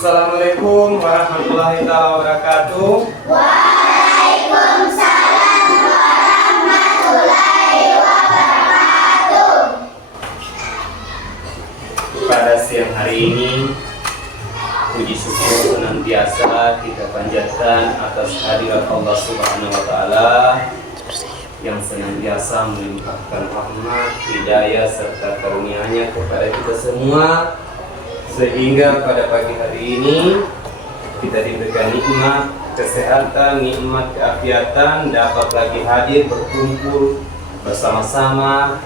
Assalamualaikum warahmatullahi wabarakatuh. Waalaikumsalam warahmatullahi wabarakatuh. Pada siang hari ini, puji syukur senantiasa kita panjatkan atas hadirat Allah Subhanahu wa Ta'ala yang senantiasa melimpahkan rahmat, hidayah serta karunia-Nya kepada kita semua, sehingga pada pagi hari ini kita diberikan nikmat kesehatan, nikmat keafiatan, dapat lagi hadir berkumpul bersama-sama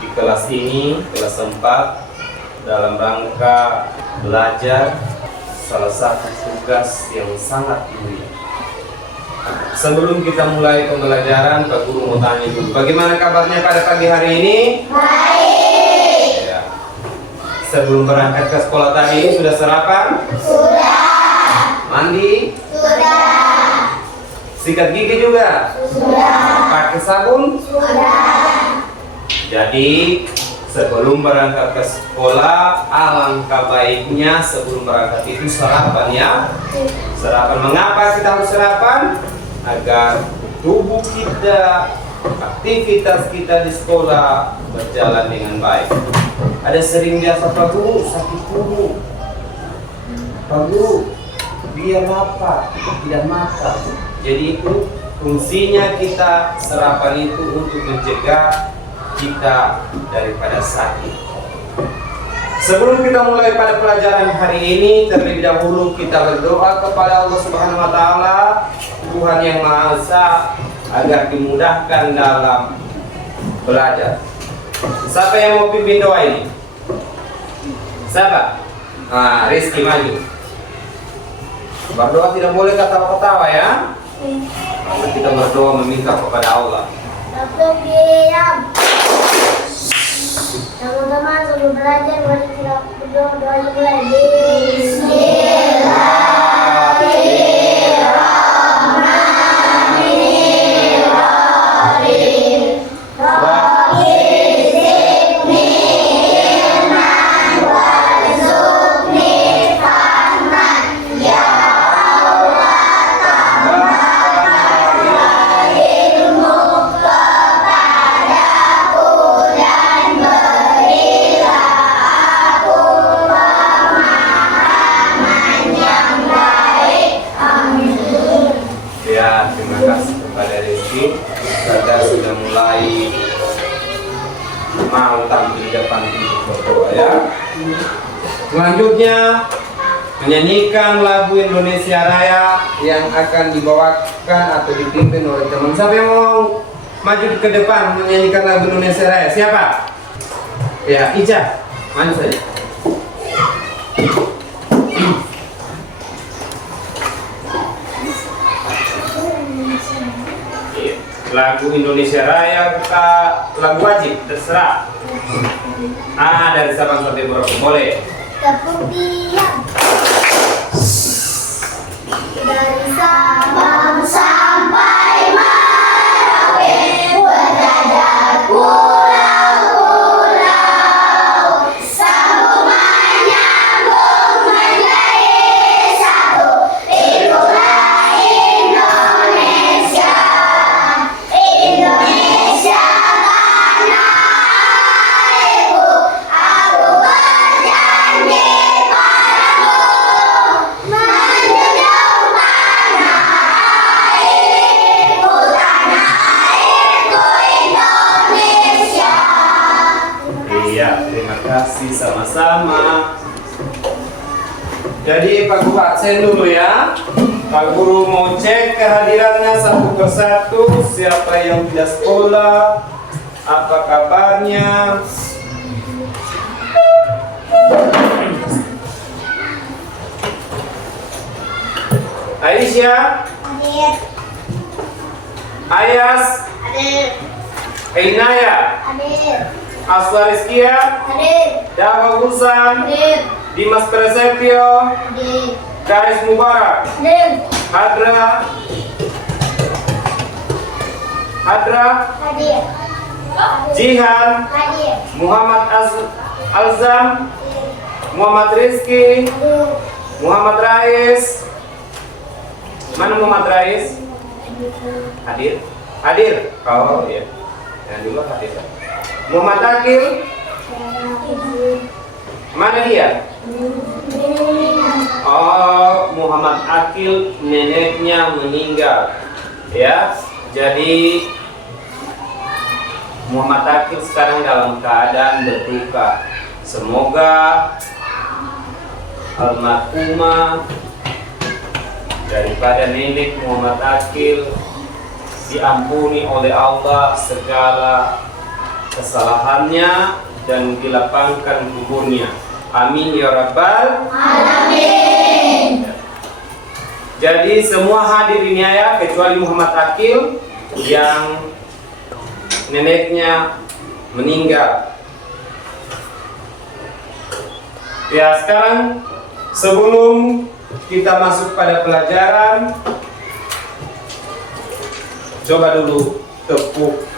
di kelas ini, kelas 4, dalam rangka belajar salah satu tugas yang sangat mulia. Sebelum kita mulai pembelajaran, Pak Guru mau tanya dulu, bagaimana kabarnya pada pagi hari ini? Baik. Ya. Sebelum berangkat ke sekolah tadi sudah sarapan? Sudah. Mandi? Sudah. Sikat gigi juga? Sudah. Pakai sabun? Sudah. Jadi sebelum berangkat ke sekolah, alangkah baiknya sebelum berangkat itu sarapan ya. Sarapan, mengapa kita harus sarapan? Agar tubuh kita, aktivitas kita di sekolah berjalan dengan baik. Ada sering biasa, Pak Guru sakit perut, Pak Guru biar apa? Tidak makan. Jadi itu fungsinya kita sarapan itu untuk mencegah kita daripada sakit. Sebelum kita mulai pada pelajaran hari ini, terlebih dahulu kita berdoa kepada Allah Subhanahu wa Ta'ala, Tuhan yang Maha Esa, agar dimudahkan dalam belajar. Siapa yang mau pimpin doa ini? Siapa? Rizky maju. Berdoa tidak boleh ketawa-ketawa ya. Karena kita berdoa meminta kepada Allah. Waktu diam. Teman-teman sebelum belajar mari kita berdoa mulai. Bismillahirrahmanirrahim. Rabbi zidni ilman warzuqni fahman ya Allah, tambahkanlah ilmu kepadaku dan berilah aku pemahaman yang baik. Amin. Ya, terima kasih kepada Rizky. Kita sudah mulai mau tampil di depan untuk berdoa ya. Selanjutnya menyanyikan lagu Indonesia Raya yang akan dibawakan atau dipimpin oleh teman. Siapa yang mau maju ke depan menyanyikan lagu Indonesia Raya? Siapa? Ya, Ica, maju saja. Lagu Indonesia Raya kita lagu wajib, terserah. Dari Sabang sampai Merauke, boleh. Tepuk diam. Dari Sabang sampai Merauke, berdadar pulau-pulau, sambung menyambung menjadi satu. Itulah Indonesia. Indonesia tanah airku, aku berjanji padamu, menjunjung tanah airku Indonesia. Iya, terima kasih sama-sama. Jadi Pak Guru absen dulu ya. Pak Guru mau cek kehadirannya satu persatu. Siapa yang tidak sekolah, apa kabarnya? Aisyah, Hadir. Ayas, Hadir. Ainaya, Hadir. Aswar Rizkia, Hadir. Dawa Gulsan, Hadir. Dimas Prasetyo, Hadir. Kais Mubarak, Hadir. Hadra, Hadir. Jihan, Hadir. Muhammad Alzam, Muhammad Rizky. Hadir. Muhammad Rais. Mana Muhammad Rais? Hadir. Hadir. Oh iya. Yang dulu hadir. Muhammad Akil. Mana dia? Oh, Muhammad Akil neneknya meninggal. Ya. Jadi Muhammad Akil sekarang dalam keadaan berduka. Semoga almarhumah daripada nenek Muhammad Akil diampuni oleh Allah segala kesalahannya dan dilapangkan kuburnya. Amin ya rabbal alamin. Jadi semua hadir ini ya, kecuali Muhammad Akil yang neneknya meninggal. Ya, sekarang sebelum kita masuk pada pelajaran, coba dulu tepuk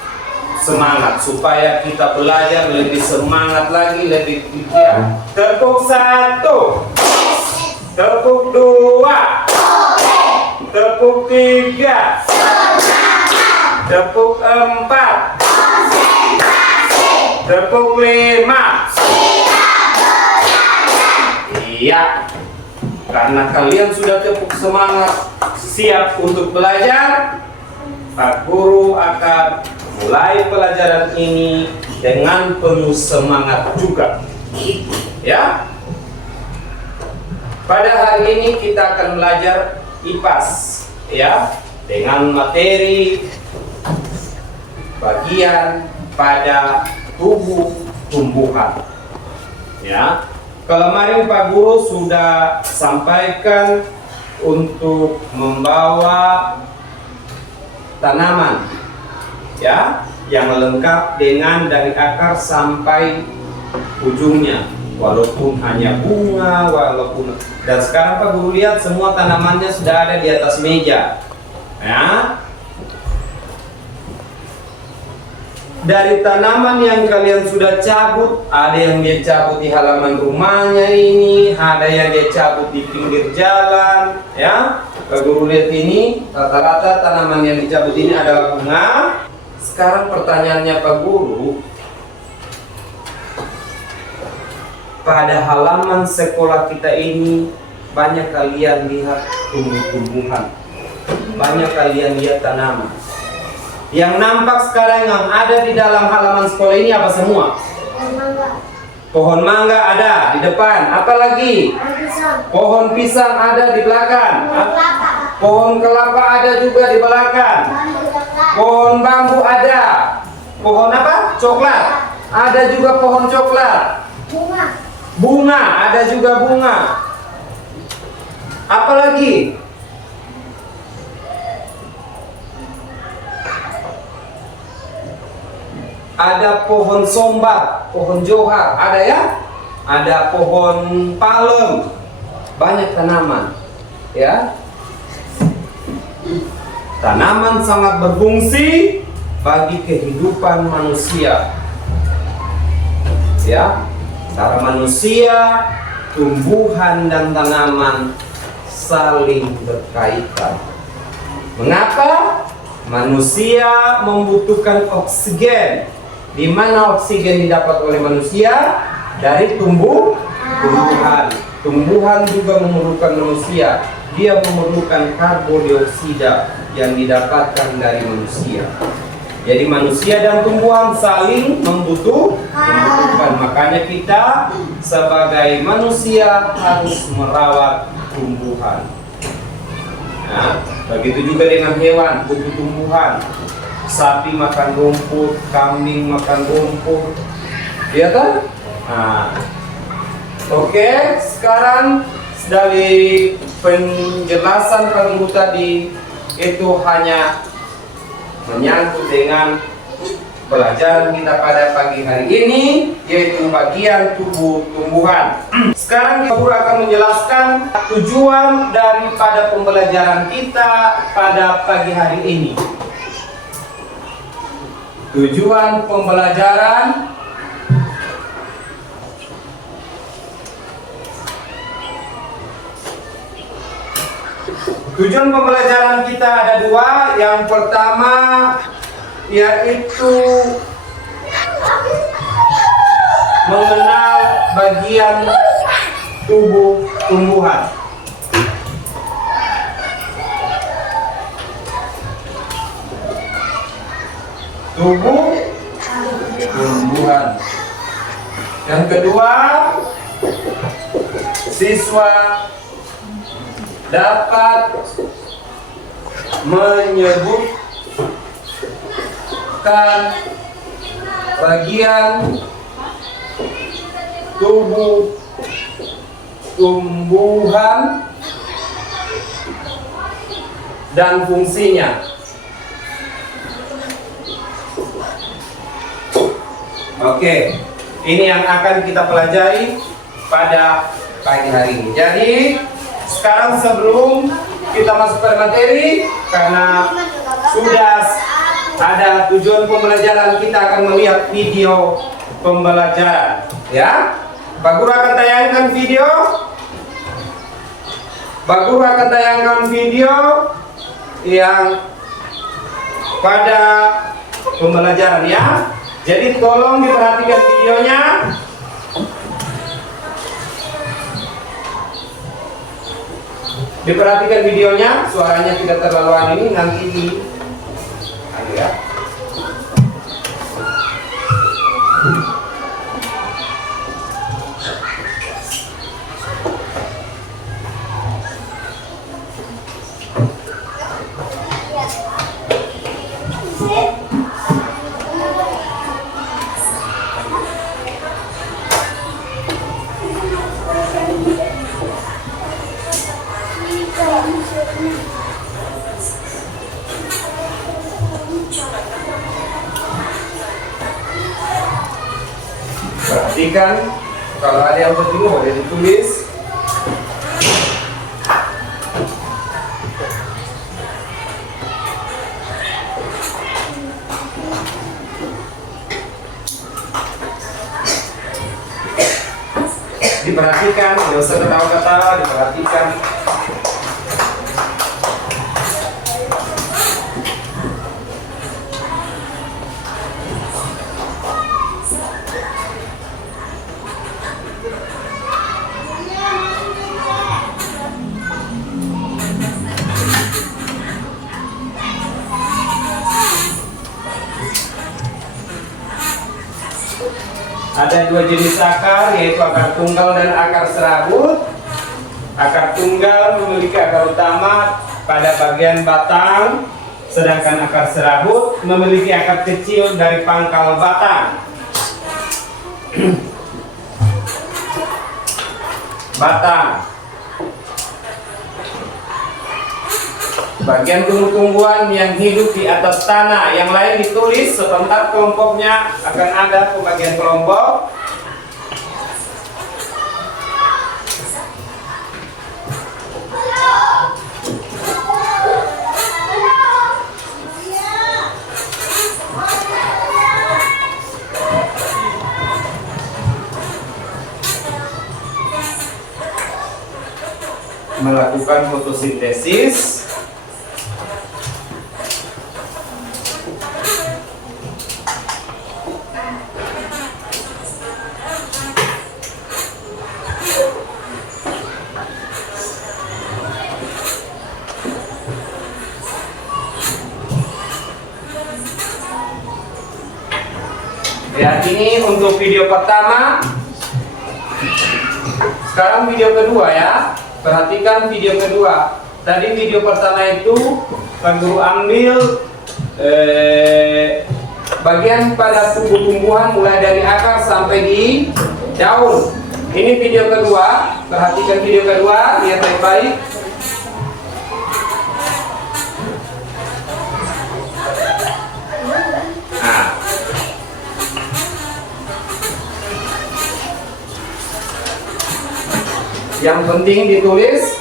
semangat supaya kita belajar lebih semangat lagi, lebih giat. Tepuk 1, tepuk 2, tepuk 3, tepuk 4, tepuk 5. Iya, karena kalian sudah tepuk semangat, siap untuk belajar, Pak Guru akan mulai pelajaran ini dengan penuh semangat juga. Ya. Pada hari ini kita akan belajar IPAS, ya, dengan materi bagian pada tubuh tumbuhan. Ya. Kemarin Pak Guru sudah sampaikan untuk membawa tanaman, ya, yang lengkap dengan dari akar sampai ujungnya, walaupun hanya bunga, dan sekarang Pak Guru lihat semua tanamannya sudah ada di atas meja, ya. Dari tanaman yang kalian sudah cabut, ada yang dia cabut di halaman rumahnya ini, ada yang dia cabut di pinggir jalan, ya. Pak Guru lihat ini, rata-rata tanaman yang dicabut ini adalah bunga. Sekarang pertanyaannya Pak Guru, pada halaman sekolah kita ini banyak kalian lihat tumbuh-tumbuhan, banyak kalian lihat tanaman. Yang nampak sekarang yang ada di dalam halaman sekolah ini apa semua? Pohon mangga ada di depan. Apa lagi? Pohon pisang ada di belakang. Pohon kelapa ada juga di belakang. Pohon bambu ada. Pohon apa? Coklat. Ada juga pohon coklat. Bunga ada juga bunga. Apa lagi? Ada pohon sombat, pohon johar, ada ya? Ada pohon palem, banyak tanaman, ya. Tanaman sangat berfungsi bagi kehidupan manusia, ya. Cara manusia, tumbuhan dan tanaman saling berkaitan. Mengapa? Manusia membutuhkan oksigen. Di mana oksigen didapat oleh manusia? Dari tumbuhan. Tumbuhan juga memerlukan manusia. Dia memerlukan karbon dioksida yang didapatkan dari manusia. Jadi manusia dan tumbuhan saling membutuhkan. Makanya kita sebagai manusia harus merawat tumbuhan. Nah, begitu juga dengan hewan, butuh tumbuhan. Sapi makan rumput, kambing makan rumput, ya kan? Nah, oke, sekarang dari penjelasan Pak Guru tadi itu hanya menyangkut dengan pelajaran kita pada pagi hari ini, yaitu bagian tubuh tumbuhan. Sekarang Pak Guru akan menjelaskan tujuan daripada pembelajaran kita pada pagi hari ini. Tujuan pembelajaran Tujuan pembelajaran kita ada dua. Yang pertama yaitu mengenal bagian tubuh tumbuhan. Tubuh tumbuhan. Yang kedua, siswa dapat menyebutkan bagian tubuh tumbuhan dan fungsinya. Oke, ini yang akan kita pelajari pada pagi hari ini. Jadi sekarang sebelum kita masuk ke materi, karena sudah ada tujuan pembelajaran, kita akan melihat video pembelajaran. Ya, Pak Guru akan tayangkan video. Pak Guru akan tayangkan video yang pada pembelajaran ya. Jadi tolong diperhatikan videonya. Diperhatikan videonya, suaranya tidak terlalu ini nanti di ya. Perhatikan, kalau ada yang penting boleh ditulis. Diperhatikan, tidak usah ketawa-ketawa, diperhatikan. Ada dua jenis akar, yaitu akar tunggal dan akar serabut. Akar tunggal memiliki akar utama pada bagian batang, sedangkan akar serabut memiliki akar kecil dari pangkal batang. Batang. Bagian tumbuh-tumbuhan yang hidup di atas tanah. Yang lain ditulis sebentar, kelompoknya akan ada pembagian kelompok. Melakukan fotosintesis. Ya, ini untuk video pertama. Sekarang video kedua ya. Perhatikan video kedua. Tadi video pertama itu Pak Guru ambil bagian pada tumbuh-tumbuhan mulai dari akar sampai di daun. Ini video kedua. Perhatikan video kedua, lihat baik-baik. Yang penting ditulis.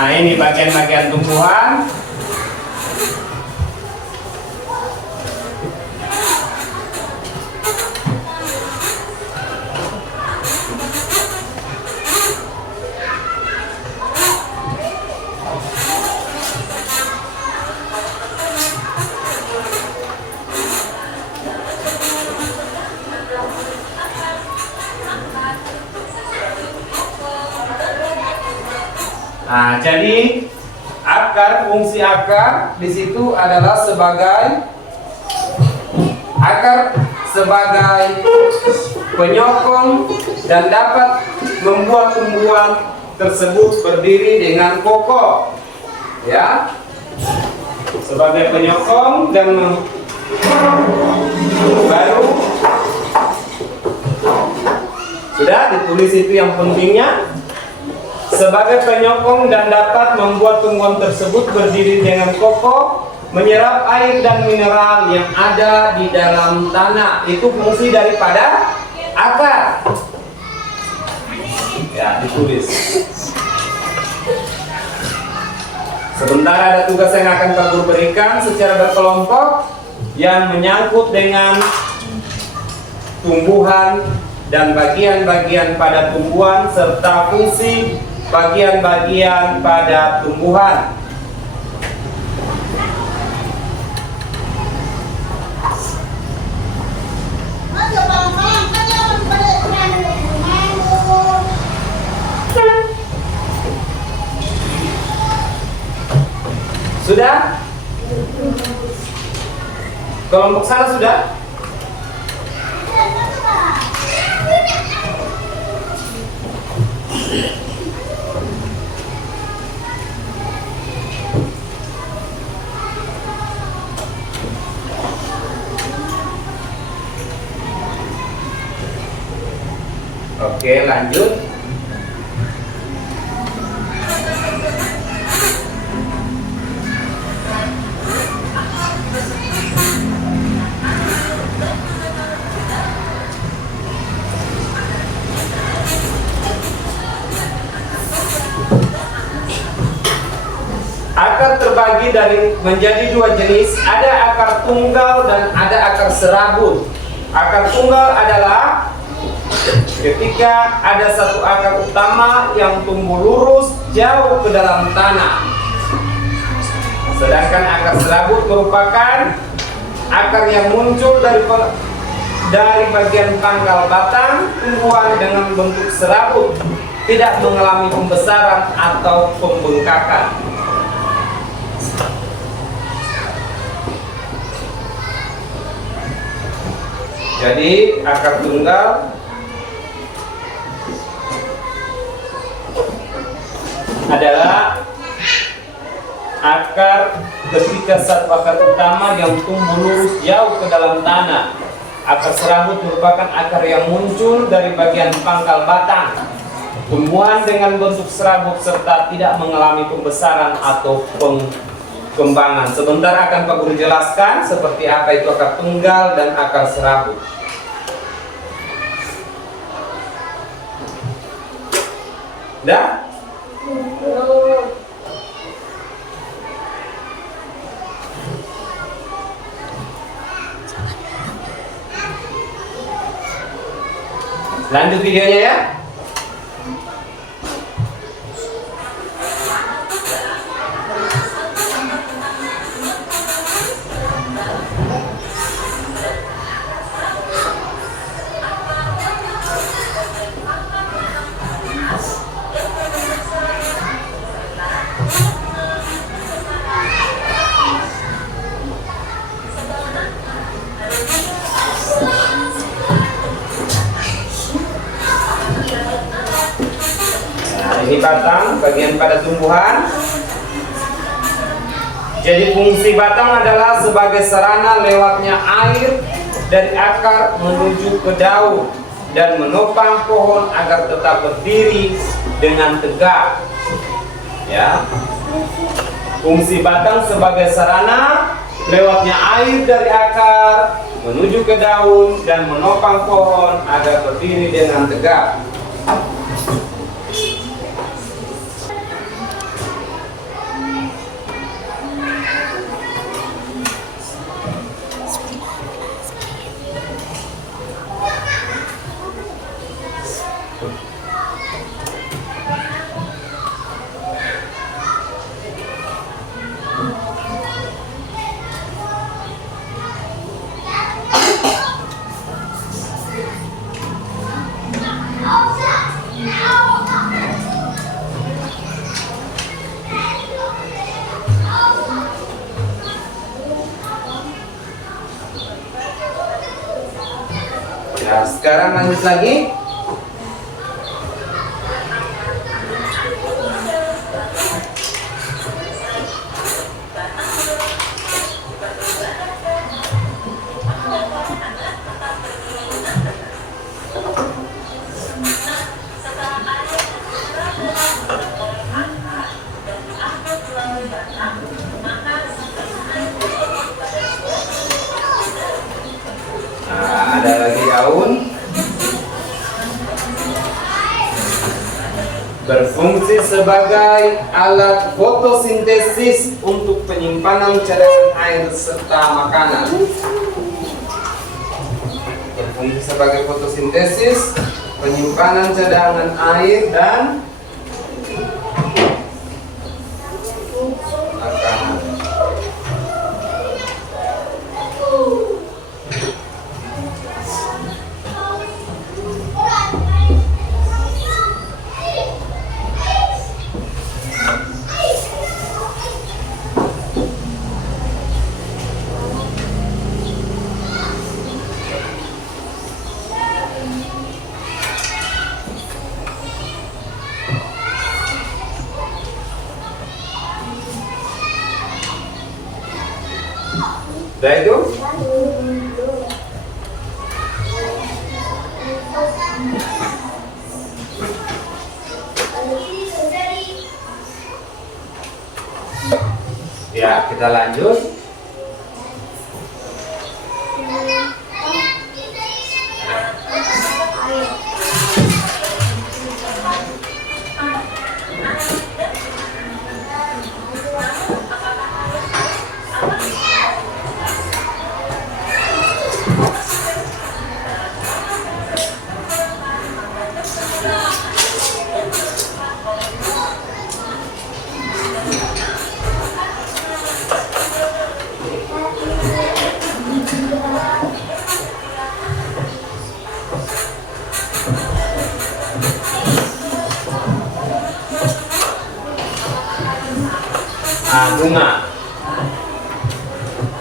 Nah, ini bagian-bagian tumbuhan. Nah, jadi fungsi akar di situ adalah sebagai penyokong dan dapat membuat tumbuhan tersebut berdiri dengan kokoh. Ya, sebagai penyokong dan baru sudah ditulis itu yang pentingnya. Sebagai penyokong dan dapat membuat tumbuhan tersebut berdiri dengan kokoh, menyerap air dan mineral yang ada di dalam tanah. Itu fungsi daripada akar. Ya, ditulis. Sebentar ada tugas yang akan Pak Guru berikan secara berkelompok yang menyangkut dengan tumbuhan dan bagian-bagian pada tumbuhan serta fungsi bagian-bagian pada tumbuhan. Sudah? Kelompok sana sudah? Oke, lanjut. Akar terbagi menjadi dua jenis, ada akar tunggal dan ada akar serabut. Akar tunggal adalah ketika ada satu akar utama yang tumbuh lurus jauh ke dalam tanah. Sedangkan akar serabut merupakan akar yang muncul dari bagian pangkal batang tumbuhan dengan bentuk serabut, tidak mengalami pembesaran atau pembengkakan. Jadi akar tunggal adalah akar ketika satu akar utama yang tumbuh lurus jauh ke dalam tanah. Akar serabut merupakan akar yang muncul dari bagian pangkal batang tumbuhan dengan bentuk serabut serta tidak mengalami pembesaran atau pengembangan. Sebentar akan Pak Guru jelaskan seperti apa itu akar tunggal dan akar serabut. Dah? Lanjut videonya ya. Ini batang, bagian pada tumbuhan. Jadi fungsi batang adalah sebagai sarana lewatnya air dari akar menuju ke daun dan menopang pohon agar tetap berdiri dengan tegak. Ya. Fungsi batang sebagai sarana lewatnya air dari akar menuju ke daun dan menopang pohon agar berdiri dengan tegak. Ya, sekarang lanjut lagi. Nah, ada lagi daun. Berfungsi sebagai alat fotosintesis untuk penyimpanan cadangan air serta makanan. Berfungsi sebagai fotosintesis, penyimpanan cadangan air dan makanan. Udah itu? Ya, kita lanjut.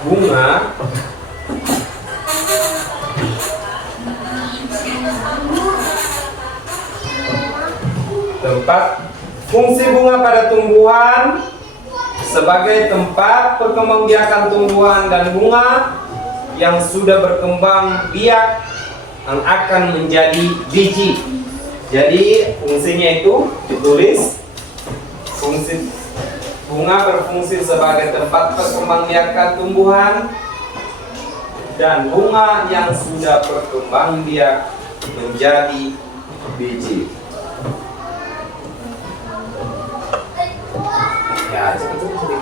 Bunga. Tempat fungsi bunga pada tumbuhan sebagai tempat perkembangbiakan tumbuhan dan bunga yang sudah berkembang biak yang akan menjadi biji. Jadi fungsinya itu ditulis, fungsi bunga berfungsi sebagai tempat perkembangbiakan tumbuhan dan bunga yang sudah berkembang biak menjadi biji. Ya, sedikit.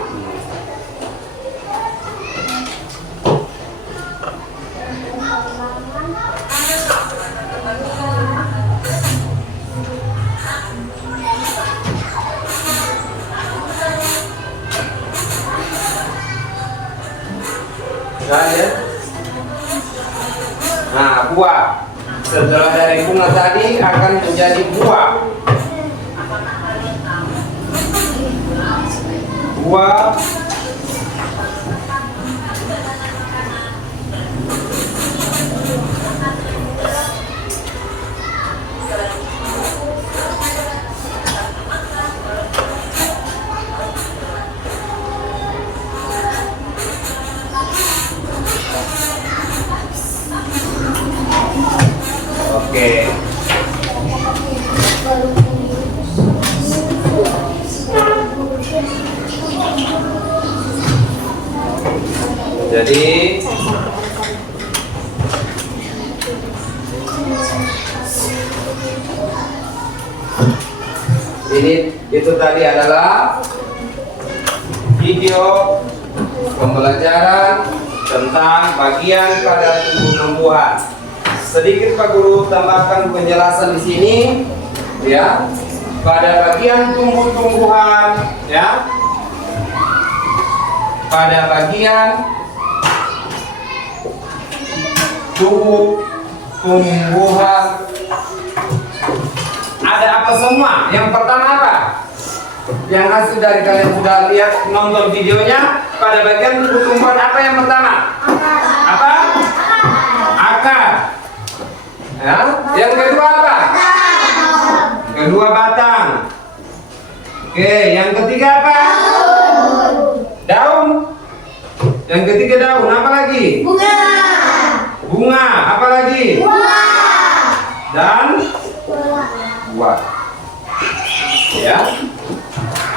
Ya. Nah, buah. Setelah dari bunga tadi akan menjadi buah. Buah. Oke. Jadi ini itu tadi adalah video pembelajaran tentang bagian pada tumbuh-tumbuhan. Sedikit Pak Guru tambahkan penjelasan di sini ya, pada bagian tumbuh-tumbuhan, ya, pada bagian tumbuhan ada apa semua? Yang pertama apa? Yang hasil dari kalian sudah lihat nonton videonya, pada bagian tumbuh-tumbuhan apa yang pertama? Apa? Akar. Ya. Yang kedua apa? Kedua batang. Oke, yang ketiga apa? Daun. Yang ketiga daun, apa lagi? Bunga. Bunga, apa lagi? Dan buah. Ya.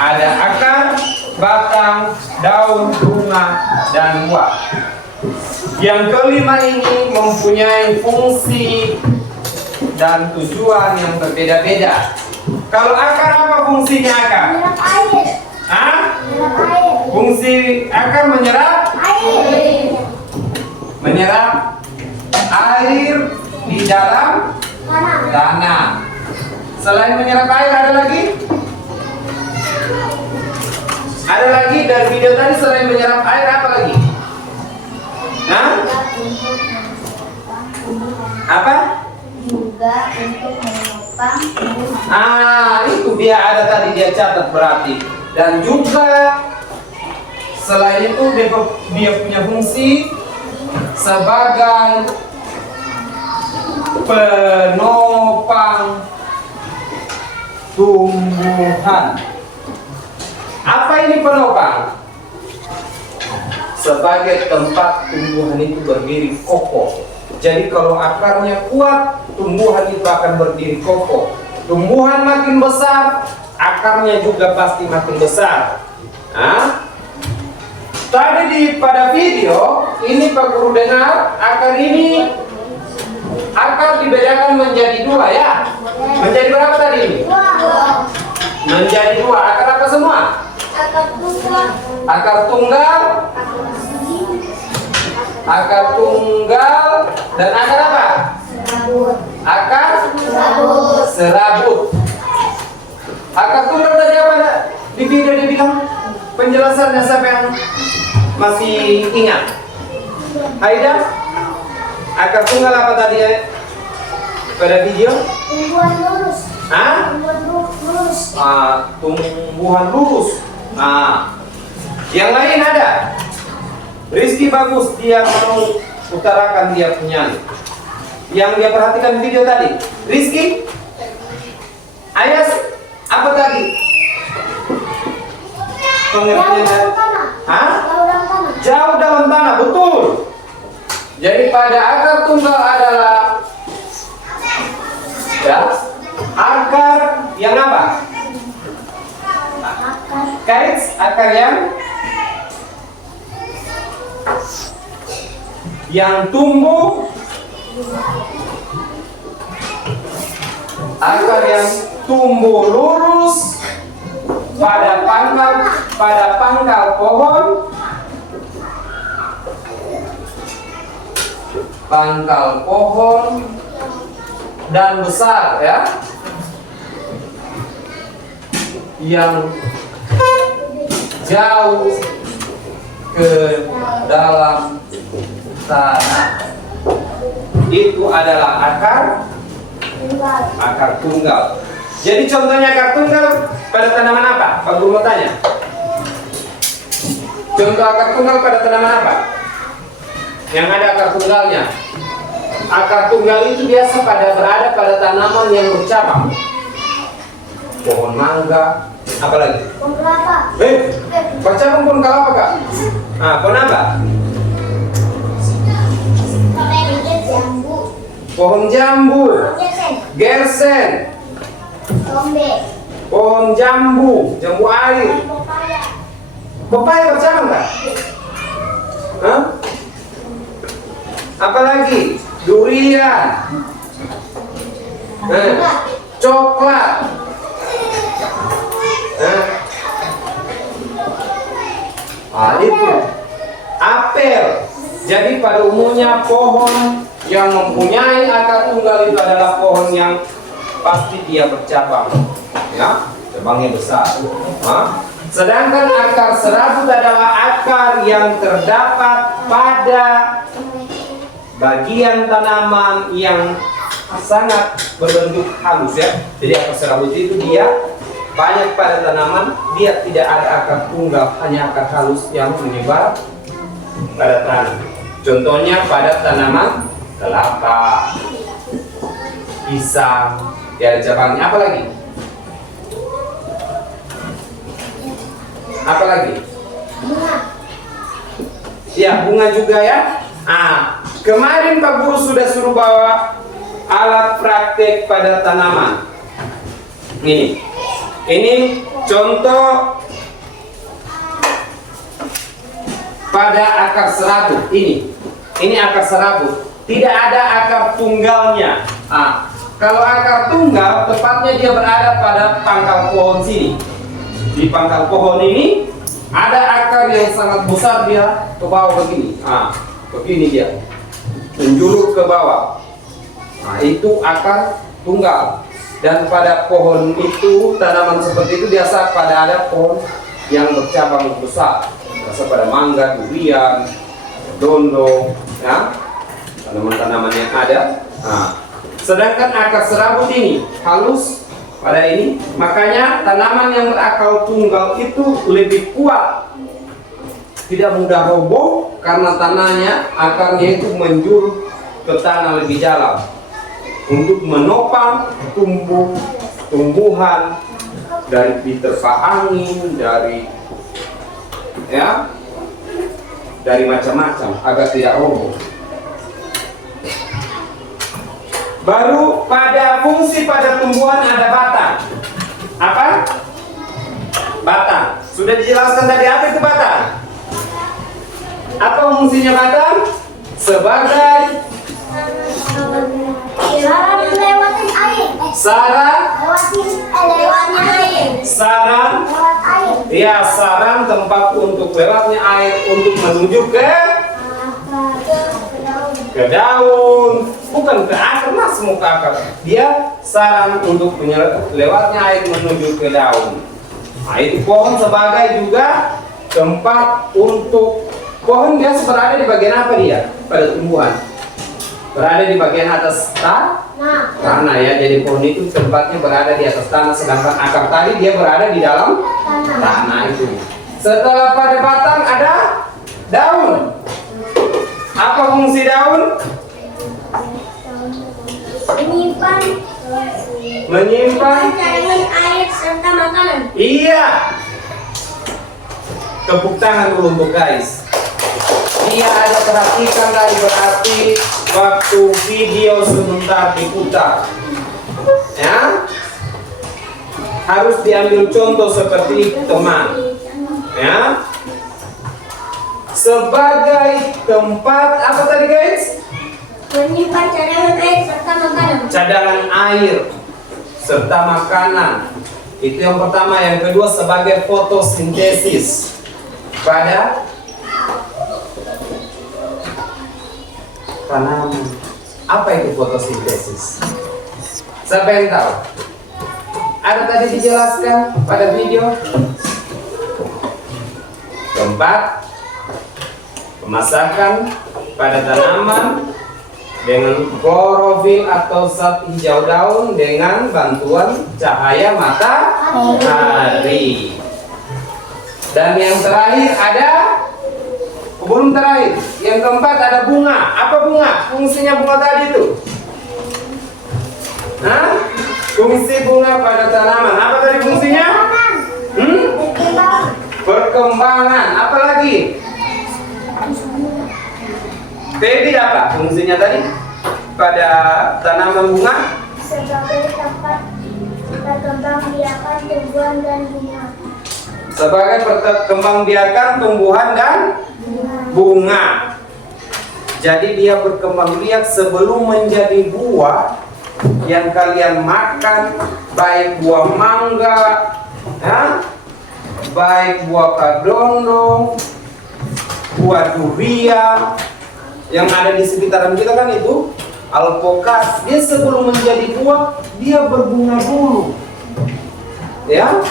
Ada akar, batang, daun, bunga, dan buah. Yang kelima ini mempunyai fungsi dan tujuan yang berbeda-beda. Kalau akar, apa fungsinya akar? Menyerap air. Hah? Menyerap air. Fungsi akar menyerap Air. menyerap air di dalam Tanah. tanah. Selain menyerap air ada lagi? Ada lagi dari video tadi, selain menyerap air apa lagi? Hah? Apa? Juga untuk menopang tumbuhan. Itu dia ada tadi, dia catat berarti. Dan juga selain itu dia punya fungsi sebagai penopang tumbuhan. Apa ini penopang? Sebagai tempat tumbuhan itu berdiri kokoh. Jadi kalau akarnya kuat, tumbuhan itu akan berdiri kokoh. Tumbuhan makin besar, akarnya juga pasti makin besar. Nah, tadi pada video ini Pak Guru dengar akar dibedakan menjadi dua, ya. Menjadi berapa tadi ini? Dua. Menjadi dua. Akar apa semua? Akar tunggal. Akar tunggal, akar tunggal, dan akar apa? Serabut. Akar Serabut. serabut. Akar tunggal tadi apa? Di video dia bilang penjelasannya, siapa yang masih ingat? Aida? Akar tunggal apa tadi ya? Pada video? Tumbuhan lurus. Hah? Tumbuhan lurus. Tumbuhan lurus. Yang lain ada? Rizky bagus, dia mau utarakan dia punya. Yang dia perhatikan video tadi. Rizky? Ayas? Apa tadi? Pengertian dari? Hah? Jauh dalam tanah. Jauh dalam tanah, betul. Jadi pada akar tunggal adalah, ya, akar yang apa? Kaits, akar yang tumbuh, akar yang tumbuh lurus pada pangkal pohon, dan besar, ya, yang jauh ke dalam tanah. Itu adalah akar tunggal. Jadi contohnya akar tunggal pada tanaman apa? Pak Guru mau tanya. Contoh akar tunggal pada tanaman apa? Yang ada akar tunggalnya. Akar tunggal itu biasa berada pada tanaman yang bercabang. Pohon mangga, apa lagi? Pohon kelapa. Bercabang pohon kelapa, Kak? Pohon apa? Jambu. Pohon jambu. Gersen. Gersen. Tombe. Pohon jambu air. Pepaya. Pepaya bercabang, Kak? Hah? Apalagi? Durian. Coklat. Itu apel. Jadi pada umumnya pohon yang mempunyai akar tunggal itu adalah pohon yang pasti dia bercabang, ya, cabangnya besar. Sedangkan akar serabut adalah akar yang terdapat pada bagian tanaman yang sangat berbentuk halus, ya. Jadi akar serabut itu dia banyak pada tanaman, dia tidak ada akar tunggal, hanya akar halus yang menyebar pada tanah. Contohnya pada tanaman kelapa, pisang, ya ada cabangnya. Apa lagi? Apa lagi? Bunga. Ya, bunga juga, ya. Kemarin Pak Guru sudah suruh bawa alat praktek pada tanaman. Ini contoh pada akar serabut. Ini akar serabut. Tidak ada akar tunggalnya. Kalau akar tunggal, tepatnya dia berada pada pangkal pohon sini. Di pangkal pohon ini ada akar yang sangat besar, dia ke bawah begini. Begini dia menjulur ke bawah. Itu akar tunggal. Dan pada pohon itu, tanaman seperti itu biasa pada ada pohon yang bercabang besar. Biasa pada mangga, durian, dondong, ya, tanaman-tanaman yang ada. Sedangkan akar serabut ini halus pada ini, makanya tanaman yang berakar tunggal itu lebih kuat, tidak mudah roboh karena tanahnya, akarnya itu menjulur ke tanah lebih dalam untuk menopang tumbuhan dari diterpa angin, dari macam-macam agar tidak roboh. Baru pada fungsi pada tumbuhan ada batang. Apa? Batang. Sudah dijelaskan tadi apa itu batang? Apa fungsinya batang? Sebagai Sarang lewatin air. sarang. Lewatnya air. Sarang. Lewat air. Ya, sarang tempat untuk lewatnya air untuk menuju ke daun, bukan ke akar, semua ke akar. Dia sarang untuk lewatnya air menuju ke daun. Itu pohon sebagai juga tempat untuk pohon. Dia berada di bagian apa dia pada tumbuhan? Berada di bagian atas tanah, ya. Jadi pohon itu tempatnya berada di atas tanah, sedangkan akar tadi dia berada di dalam tanah itu. Setelah pada batang ada daun. Apa fungsi daun? Menyimpan cadangan air serta makanan. Iya. Tepuk tangan dulu untuk guys. Iya, ada perhatikan tadi, berarti waktu video sebentar diputar, ya, harus diambil contoh seperti itu, teman, ya. Sebagai tempat apa tadi guys? Menyimpan cadangan air serta makanan. Cadangan air serta makanan. Itu yang pertama. Yang kedua sebagai fotosintesis pada tanaman. Apa itu fotosintesis? Siapa yang tahu? Ada tadi dijelaskan pada video. Keempat, pemasakan pada tanaman dengan klorofil atau zat hijau daun dengan bantuan cahaya matahari. Dan yang terakhir ada, belum terakhir, yang keempat ada bunga. Apa bunga? Fungsinya bunga tadi itu? Fungsi bunga pada tanaman. Apa tadi fungsinya? Perkembangan. Apa lagi? Tadi apa fungsinya tadi pada tanaman bunga? Sebagai tempat perkembangbiakan tumbuhan dan bunga. Sebagai perkembangbiakan tumbuhan dan bunga. Jadi dia berkembang biak sebelum menjadi buah yang kalian makan, baik buah mangga, baik buah kadondong, buah durian yang ada di sekitaran kita kan itu alpukat. Dia sebelum menjadi buah dia berbunga dulu. Ya,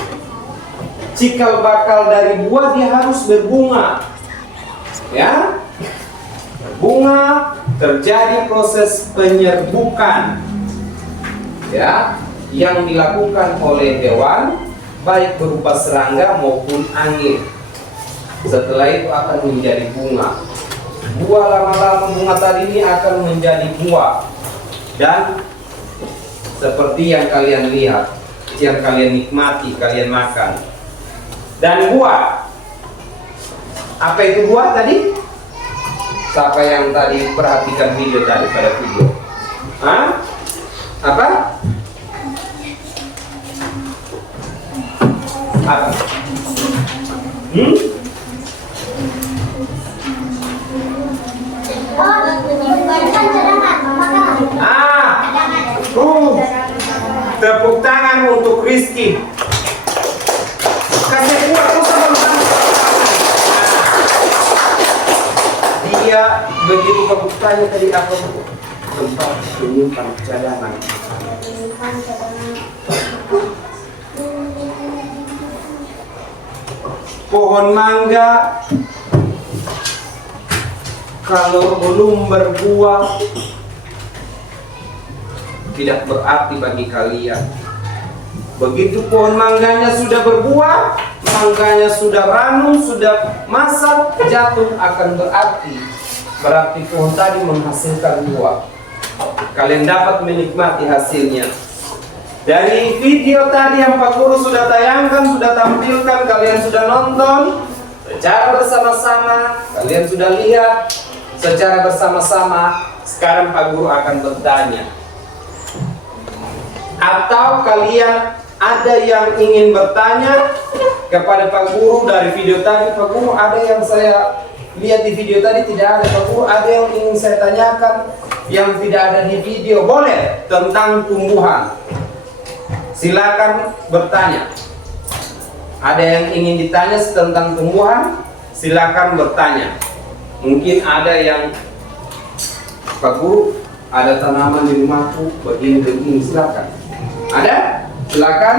cikal bakal dari buah dia harus berbunga. Ya, berbunga, terjadi proses penyerbukan. Ya, yang dilakukan oleh hewan baik berupa serangga maupun angin. Setelah itu akan menjadi bunga. Buah lama-lama bunga tadi ini akan menjadi buah. Dan seperti yang kalian lihat, yang kalian nikmati, kalian makan. Dan buah, apa itu buah tadi? Siapa yang tadi perhatikan video tadi pada video? Hah? Apa? Apa? Tepuk tangan untuk Rizky. Kasih buat sama. Dia begitu bertanya tadi apa bu? Tempat menyimpan cadangan. Pohon mangga kalau belum berbuah tidak berarti bagi kalian. Begitu pohon mangganya sudah berbuah, mangganya sudah ranum, sudah masak, jatuh akan berarti pohon tadi menghasilkan buah. Kalian dapat menikmati hasilnya. Dari video tadi yang Pak Guru sudah tayangkan, sudah tampilkan, kalian sudah nonton secara bersama-sama, kalian sudah lihat secara bersama-sama. Sekarang Pak Guru akan bertanya, atau kalian ada yang ingin bertanya kepada Pak Guru dari video tadi? Pak Guru, ada yang saya lihat di video tadi tidak ada. Pak Guru, ada yang ingin saya tanyakan yang tidak ada di video? Boleh, tentang tumbuhan. Silakan bertanya. Ada yang ingin ditanya tentang tumbuhan? Silakan bertanya. Mungkin ada yang, Pak Guru, ada tanaman di rumahku begini, silakan. Ada? Silakan.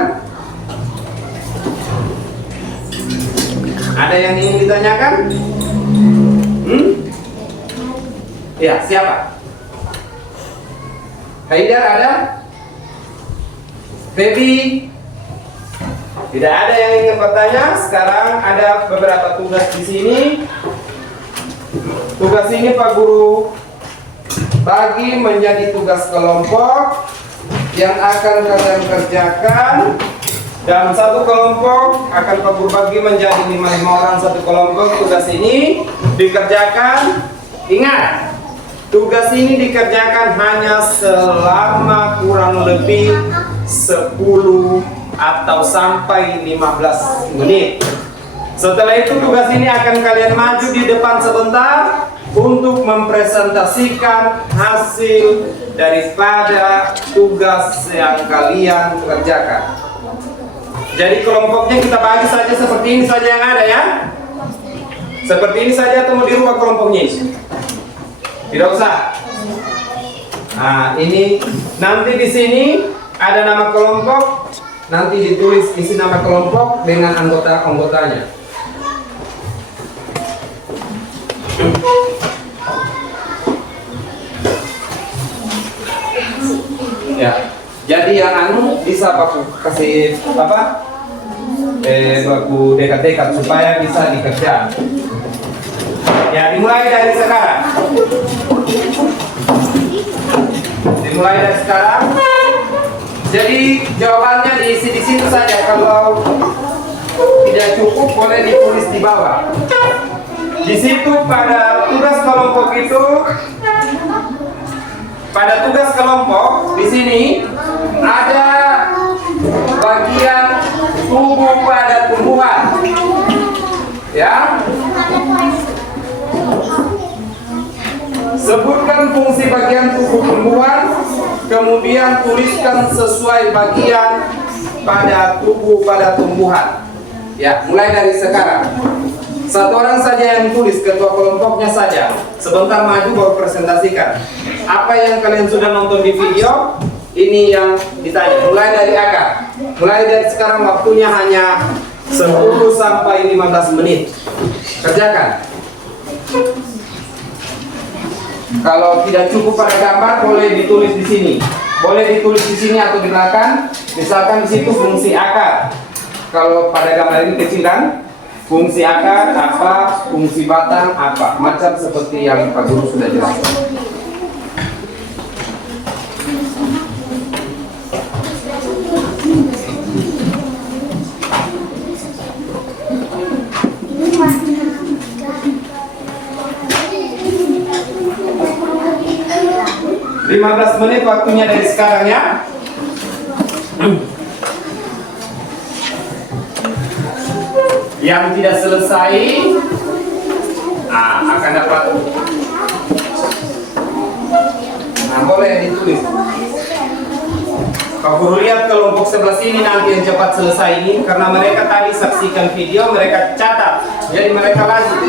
Ada yang ingin ditanyakan? Ya, siapa? Haidar ada? Baby? Tidak ada yang ingin bertanya. Sekarang ada beberapa tugas di sini. Tugas ini Pak Guru bagi menjadi tugas kelompok yang akan kalian kerjakan. Dalam satu kelompok akan Pak Guru bagi menjadi 5 orang satu kelompok. Tugas ini dikerjakan. Ingat, tugas ini dikerjakan hanya selama kurang lebih 10 atau sampai 15 menit. Setelah itu tugas ini akan kalian maju di depan sebentar untuk mempresentasikan hasil daripada tugas yang kalian kerjakan. Jadi kelompoknya kita bagi saja seperti ini saja yang ada ya. Seperti ini saja atau mau dirubah kelompoknya? Tidak usah. Nah, ini nanti di sini ada nama kelompok, nanti ditulis isi nama kelompok dengan anggota-anggotanya. Ya, jadi yang anu bisa aku kasih apa? Aku dekat-dekat supaya bisa dikerja. Ya, dimulai dari sekarang. Dimulai dari sekarang. Jadi jawabannya diisi di sini saja. Kalau tidak cukup boleh ditulis di bawah. Di situ pada tugas kelompok itu, pada tugas kelompok di sini ada bagian tubuh pada tumbuhan, ya. Sebutkan fungsi bagian tubuh tumbuhan, kemudian tuliskan sesuai bagian pada tubuh pada tumbuhan. Ya, mulai dari sekarang. Satu orang saja yang tulis, ketua kelompoknya saja. Sebentar maju baru presentasikan. Apa yang kalian sudah nonton di video, ini yang ditanya. Mulai dari akar. Mulai dari sekarang waktunya hanya 10 sampai 15 menit. Kerjakan. Kalau tidak cukup pada gambar, boleh ditulis di sini. Boleh ditulis di sini atau di belakang. Misalkan di situ fungsi akar. Kalau pada gambar ini kecil kan? Fungsi akar apa, fungsi batang apa. Macam seperti yang Pak Guru sudah jelaskan. Lima 15 menit waktunya dari sekarang ya. Yang tidak selesai akan dapat. Nah, boleh ditulis. Pak Guru lihat kelompok sebelah sini nanti yang cepat selesai ini, karena mereka tadi saksikan video, mereka catat, jadi mereka lanjut.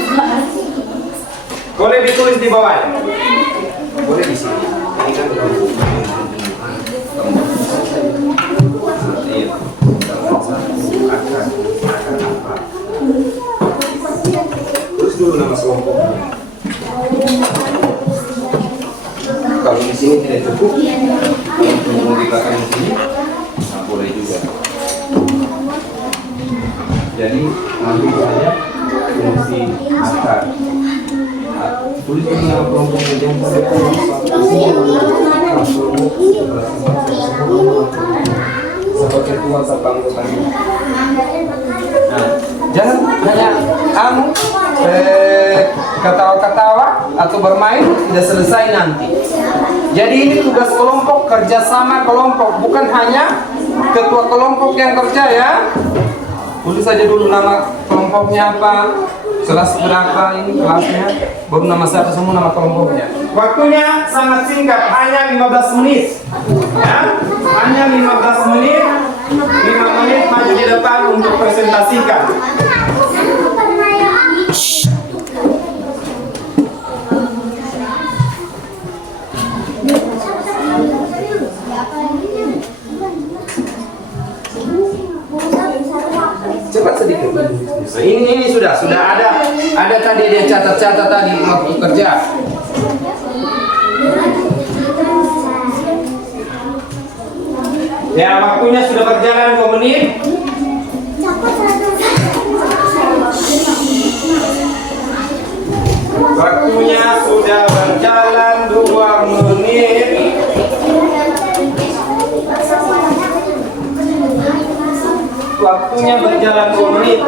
Boleh ditulis di bawah ya? Boleh di sini. Ini kan tulis dulu nama kelompoknya. Kalau di sini tidak cukup, kalau di belakang di sini, nah boleh juga. Jadi nanti saja fungsi akar. Tulis dulu nama kelompoknya yang sebagai ketua sabang petani. Nah, jangan hanya ketawa-ketawa atau bermain, tidak selesai nanti. Jadi ini tugas kelompok, kerjasama kelompok, bukan hanya ketua kelompok yang kerja ya. Tulis saja dulu nama kelompoknya apa, kelas berapa ini kelasnya, baru nama siapa semua nama kelompoknya. Waktunya sangat singkat, hanya 15 menit. Ya, hanya 15 menit. 5 menit maju di depan untuk presentasikan. Cepat sedikit. Nah, ini sudah ada tadi dia catat tadi waktu kerja. Ya, waktunya sudah berjalan 2 menit. Waktunya sudah berjalan 2 menit. Waktunya berjalan 2 menit.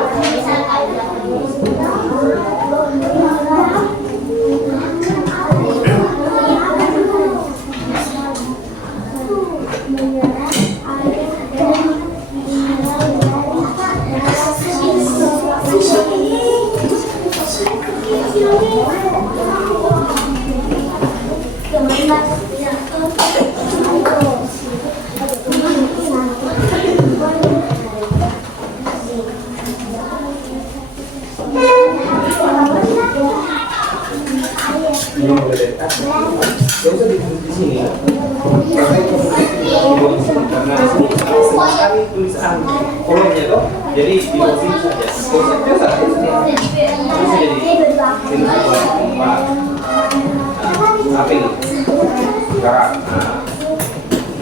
Karena sekali tulisan kolomnya toh, jadi di sini saja. Konsepnya saja. Jadi apa ini? Garak.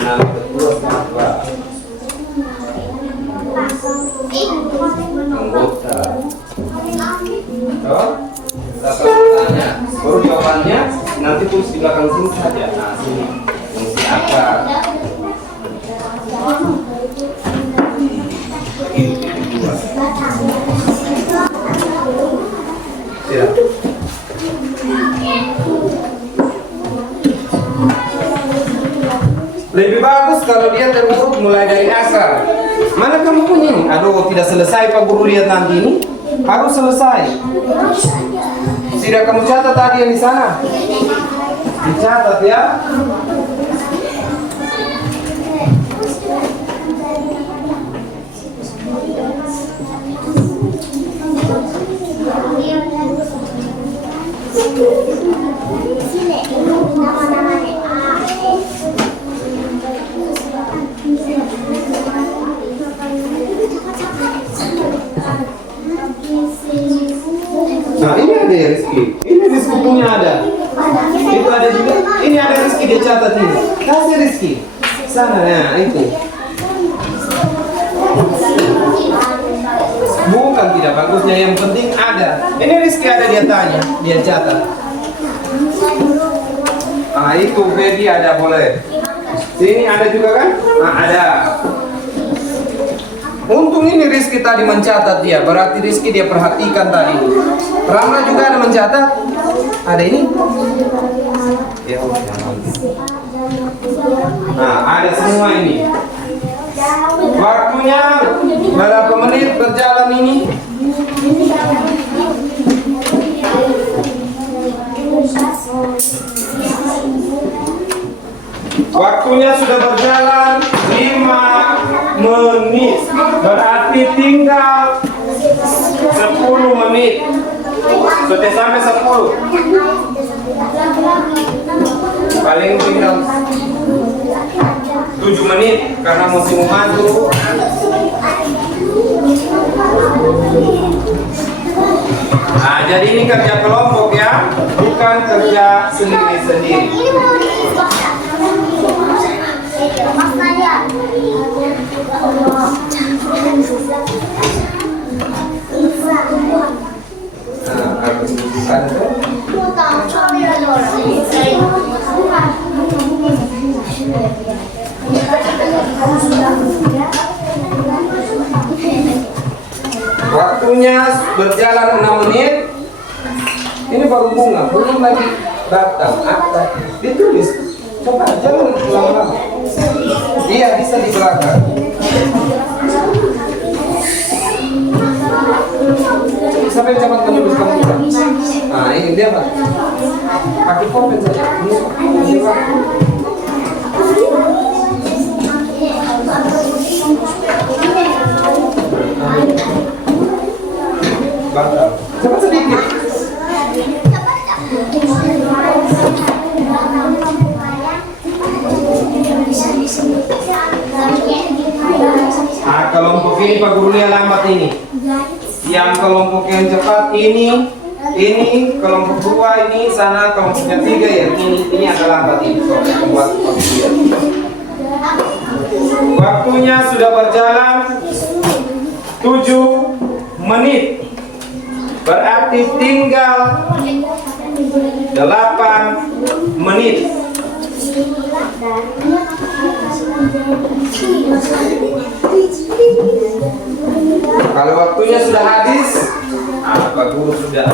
Nah, kedua apa? Anggota. Toh? Tanya. Baru jawabannya nanti tulis di belakang sini saja. Nah, sini. Fungsi akar. Ya. Lebih bagus kalau dia terurut mulai dari akar. Mana kamu punya ini? Aduh, tidak selesai Pak Guru lihat nanti ini. Harus selesai. Tidak kamu catat tadi yang di sana. Dicatat ya. dia catat ini. Kasih Rizky. Sana, nah itu. Bukan tidak bagusnya, yang penting ada. Ini Rizky ada, dia tanya, dia catat. Ah itu baby ada, boleh. Sini ada juga kan? Nah, ada. Untung ini Rizky tadi mencatat dia, berarti Rizky dia perhatikan tadi. Ramla juga ada mencatat. Ada ini? Ya, nah, ada semua ini. Waktunya berapa menit berjalan ini? Waktunya sudah berjalan 5 menit. Berarti tinggal 10 menit. Sudah sampai 10. Paling tinggal 7 menit karena masih membantu. Nah, jadi ini kerja kelompok ya, bukan kerja sendiri-sendiri. Waktunya berjalan 6 menit. Ini baru bunga, belum lagi batang. Apa? Ditulis. Coba jangan ulang-ulang. Iya, bisa di belakang. Sampai cepat menulis kamu. Nah, ini dia Pak. Pakai pulpen saja. Batang. Cepat sedikit. Ah, kelompok ini Pak gurunya lambat ini. Yang kelompok yang cepat ini kelompok 2 ini, sana kelompoknya 3 ya. Ini agak lambat ini. Waktunya sudah berjalan 7 menit. Berarti tinggal 8 menit. Kalau waktunya sudah habis, Pak Guru sudah.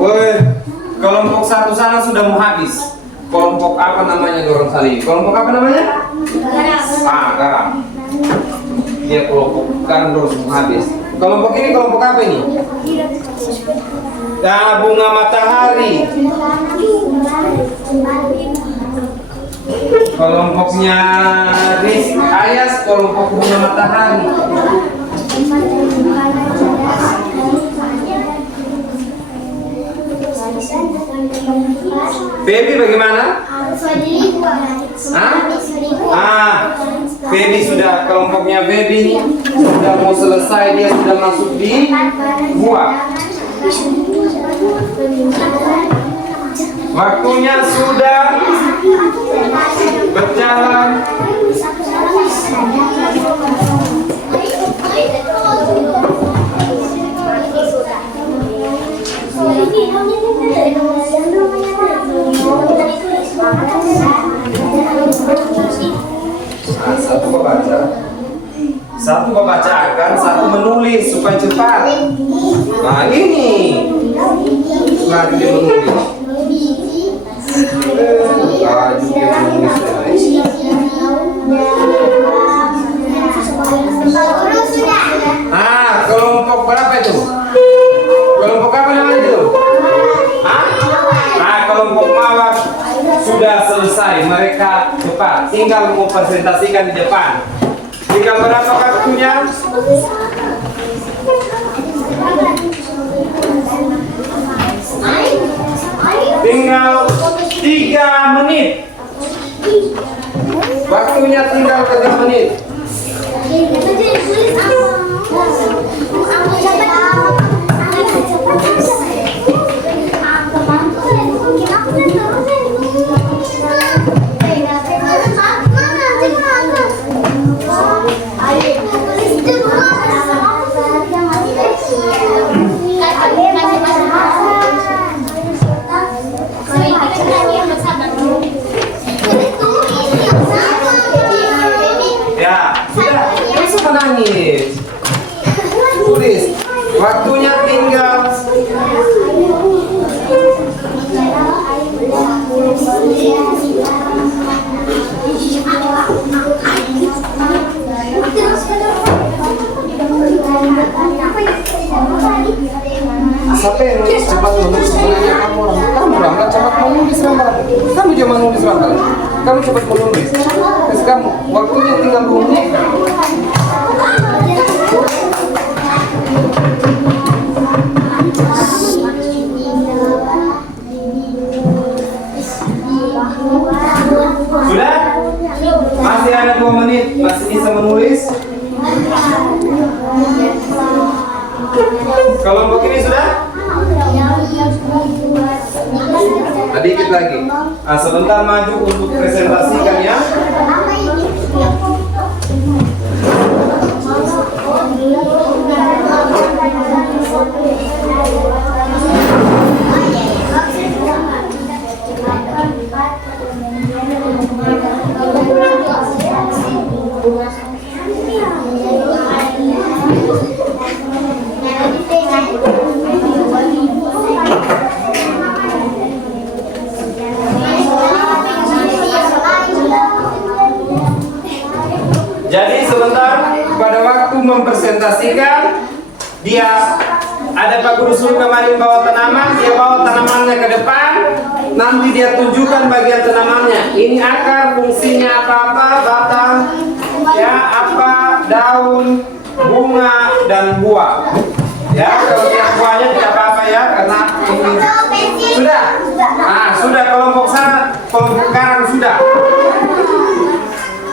Woi, kelompok 1 sana sudah mau habis. Kelompok apa namanya dorong kali? Kelompok apa namanya? Garam. Dia kelompok garam terus mau habis. Kelompok ini kelompok apa ini? Nah, bunga matahari. Kelompoknya Ayas, kelompok bunga matahari. Baby bagaimana? Baby sudah, kelompoknya baby sudah mau selesai, dia sudah masuk di buah. Waktunya sudah berjalan 1 membacakan, 1 menulis supaya cepat. Nah ini lagi dia menulis. Kelompok berapa itu? Kelompok apa namanya itu? Kelompok mawar sudah selesai, mereka cepat. Tinggal mau presentasikan di depan. Tinggal berapa waktunya? Tinggal 3 menit. Waktunya tinggal 3 menit. Ya, sudah. Jangan menangis. Tulis. Waktunya tinggal. Siapa yang nulis cepat menulis sebenarnya kamu orang? Kamu orang nggak cepat menulis Rambal. Kamu jangan menulis Rambal. Kamu cepat menulis. Terus kamu waktunya tinggal 2 menit. Sudah? Masih ada 2 menit. Masih bisa menulis? Kelompok ini sudah? Sedikit lagi. Sebentar maju untuk presentasikan ya. Jadi sebentar pada waktu mempresentasikan, dia ada Pak Guru Sul kemarin bawa tanaman, dia bawa tanamannya ke depan, nanti dia tunjukkan bagian tanamannya. Ini akar, fungsinya apa-apa, batang, ya apa, daun, bunga dan buah. Ya, kalau tiap buahnya tidak apa-apa ya, karena ini sudah. Nah, sudah kelompok sana, kelompok karang sudah.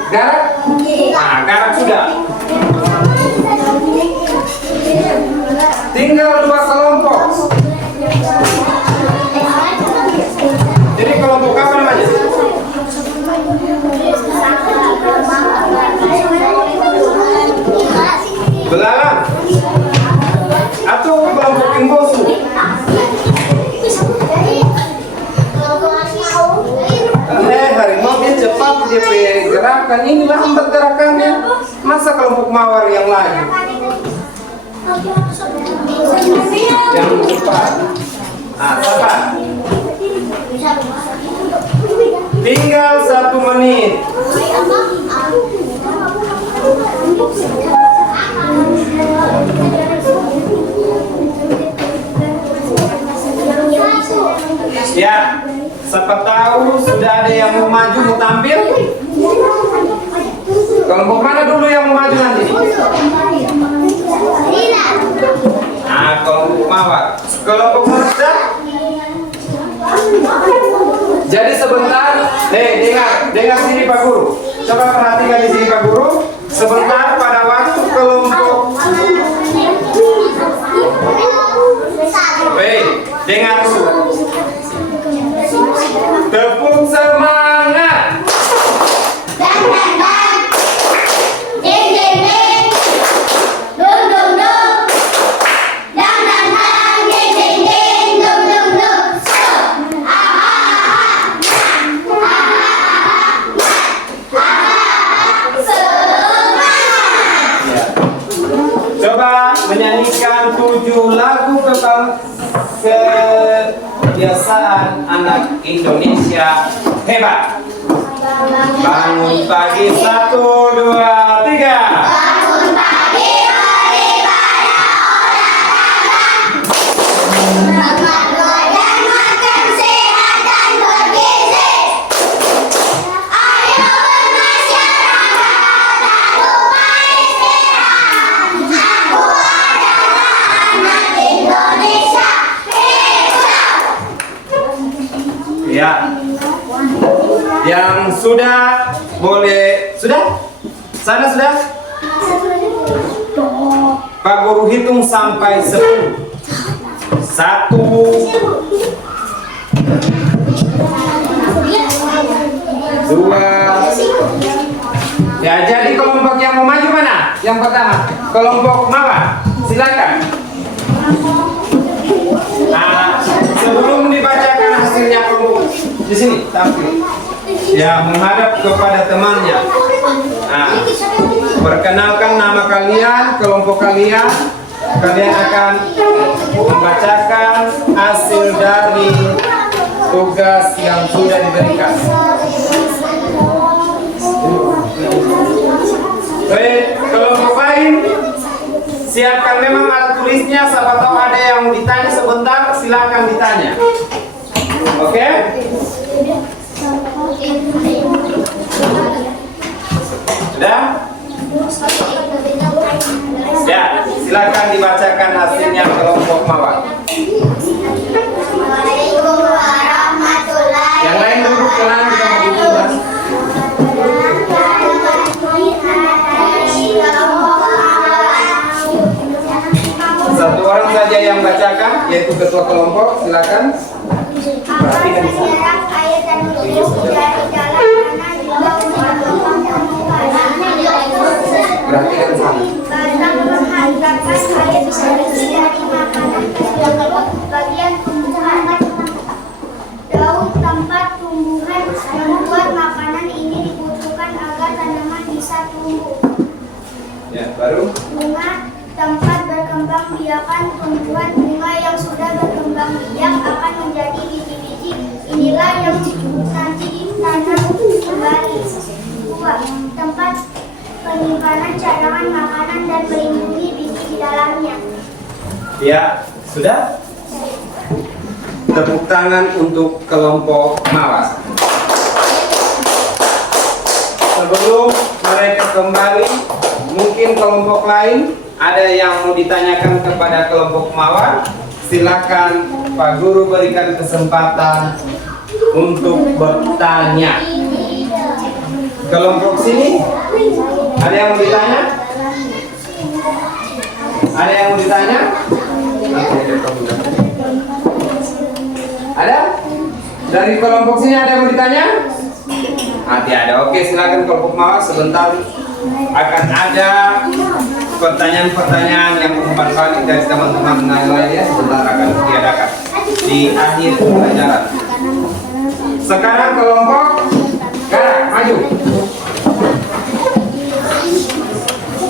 Garak? Nah, garak sudah. Tinggal 2 kelompok. Jadi kelompok apa namanya? Belalang? Atau kelompok imbosu? Harimau dia cepat, dia punya gerakan, ini lambat gerakannya. Masa kelompok mawar yang lain yang cepat? Ah, sabar. Tinggal 1 menit. Ya, siapa tahu sudah ada yang mau maju, mau tampil? Kelompok mana dulu yang mau maju nanti? Nah, kelompok mawar. Kelompok mawar sudah? Jadi sebentar, dengar sini Pak Guru. Coba perhatikan di sini Pak Guru. Sebentar pada waktu kelompok. Dengar dulu. Tepuk semangat. Coba menyanyikan 7 lagu kebiasaan anak Indonesia hebat. Bangun pagi 1, 2, 3. Bangun pagi daripada olahraga. Makan dan makan sehat dan bergizi. Ayo bermasyarakat, tak lupa istirahat. Aku adalah anak Indonesia hebat. Ya. Yang sudah boleh, sudah? Sana sudah? Pak Guru hitung sampai 10. 1, 2. Ya, jadi kelompok yang mau maju mana? Yang pertama, kelompok Mawar. Silakan. Nah, sebelum dibacakan hasilnya kelompok di sini tampil. Ya, menghadap kepada temannya. Nah, perkenalkan nama kalian, kelompok kalian. Kalian akan membacakan hasil dari tugas yang sudah diberikan. Baik, kelompok lain siapkan memang alat tulisnya. Siapa tahu ada yang mau ditanya sebentar, silakan ditanya. Oke? Sudah? Ya, silakan dibacakan hasilnya kelompok Mawar. Assalamualaikum warahmatullahi Yang lain duduk tenang, kita mau duduk, Mas. Satu orang saja yang bacakan, yaitu ketua kelompok. Silakan. Perhatikan di sana. air dan nutrisi dari dalam tanah di bawah Perhatikan di sana. karena menghantarkan air nutrisi dari makanan ke dalam bagian tumbuhan. Daun tempat tumbuhan membuat makanan ini dibutuhkan agar tanaman bisa tumbuh. Ya, baru. Bunga tempat berkembang biakan tumbuhan bunga yang sudah berkembang biak akan menjadi biji-biji. Inilah yang nanti ditanam kembali. Dua, tempat penyimpanan cadangan makanan dan melindungi biji di dalamnya. Ya, sudah? Tepuk tangan untuk kelompok Mawar. Sebelum mereka kembali, mungkin kelompok lain ada yang mau ditanyakan kepada kelompok Mawar. Silakan Pak Guru berikan kesempatan untuk bertanya. Kelompok sini, ada yang mau ditanya? Ada yang mau ditanya? Ada? Dari kelompok sini ada yang mau ditanya? Nanti ada. Oke, silakan kelompok Mawar, sebentar akan ada pertanyaan-pertanyaan yang bermanfaat dari teman-teman yang lainnya. Sebentar akan diadakan di akhir pembelajaran. Sekarang kelompok Garak, maju.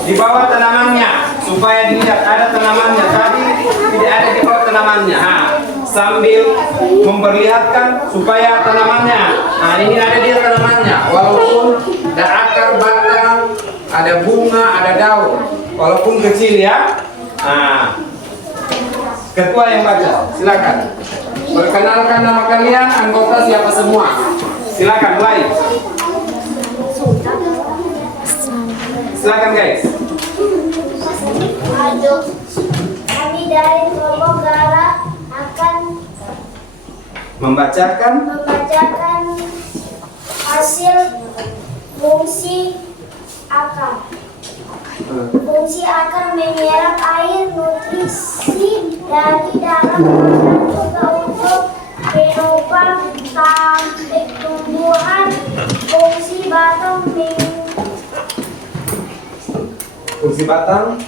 Di bawah tanamannya, supaya dilihat ada tanamannya. Tadi tidak ada di bawah tanamannya. Nah, sambil memperlihatkan supaya tanamannya. Nah, ini ada dia tanamannya. Walaupun ada akar, batang, ada bunga, ada daun. Walaupun kecil ya. Nah, ketua yang baca, silakan. Perkenalkan nama kalian, anggota siapa semua. Silakan mulai. Silakan guys. Aduh, kami dari kelompok Garak akan Membacakan hasil fungsi akar. Fungsi akar menyerap air nutrisi dari dalam makanan juga untuk penopang tumbuhan. Fungsi batang